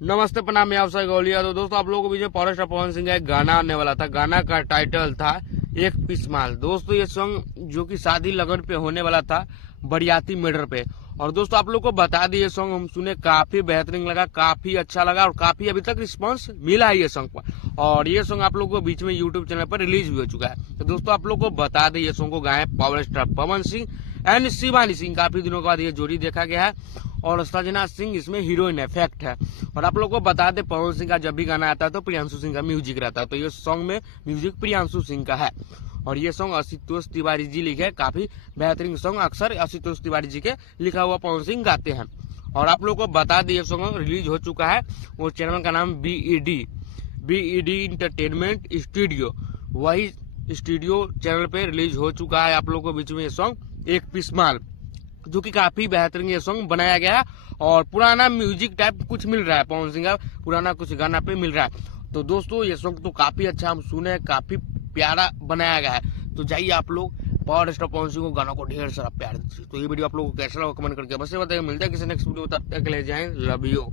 नमस्ते, प्रणाम, मैं अवसर गौलिया। तो दोस्तों आप लोगों के बीच में पॉवर स्टार पवन सिंह का एक गाना आने वाला था। गाना का टाइटल था एक पीस माल। दोस्तों ये सॉन्ग जो कि शादी लगन पे होने वाला था, बरियाती मैटर पे। और दोस्तों आप लोग को बता दी, ये सॉन्ग हम सुने, काफी बेहतरीन लगा, काफी अच्छा लगा और काफी अभी तक रिस्पांस मिला है ये सॉन्ग पर। और ये सॉन्ग आप लोग को बीच में यूट्यूब चैनल पर रिलीज भी हो चुका है। तो दोस्तों आप लोग को बता दें, ये सॉन्ग को गाए power star Pawan Singh and Shivani Singh. काफी दिनों के बाद ये जोड़ी देखा गया है और सजना सिंह इसमें हीरोइन इफेक्ट है। और आप लोग को बता दें, पवन सिंह का जब भी गाना आता है तो प्रियांशु सिंह का म्यूजिक रहता है। तो ये सॉन्ग में म्यूजिक प्रियांशु सिंह का है। और ये सॉन्ग आशुतोष तिवारी जी लिखे, काफी बेहतरीन सॉन्ग, अक्सर आशुतोष तिवारी जी के लिखा हुआ पवन सिंह गाते हैं। और आप लोग को बता दें, ये सॉन्ग रिलीज हो चुका है। वो चैनल का नाम बीईडी इंटरटेनमेंट स्टूडियो, वही स्टूडियो चैनल पे रिलीज हो चुका है। आप लोग को बीच में ये सॉन्ग एक पीस माल, जो कि काफी बेहतरीन ये सॉन्ग बनाया गया है। और पुराना म्यूजिक टाइप कुछ मिल रहा है, पवन सिंह का पुराना कुछ गाना पे मिल रहा है। तो दोस्तों ये सॉन्ग तो काफी अच्छा हम सुने, काफी प्यारा बनाया गया है। तो जाइए आप लोग पावर स्टार पवन सिंह को गाना को ढेर सारा प्यार दीजिए। तो ये वीडियो आप लोगों को कैसा लगा कमेंट करके बस बताइए। मिलता है किसी नेक्स्ट वीडियो, तब तक के लिए जय हिंद, लव यू।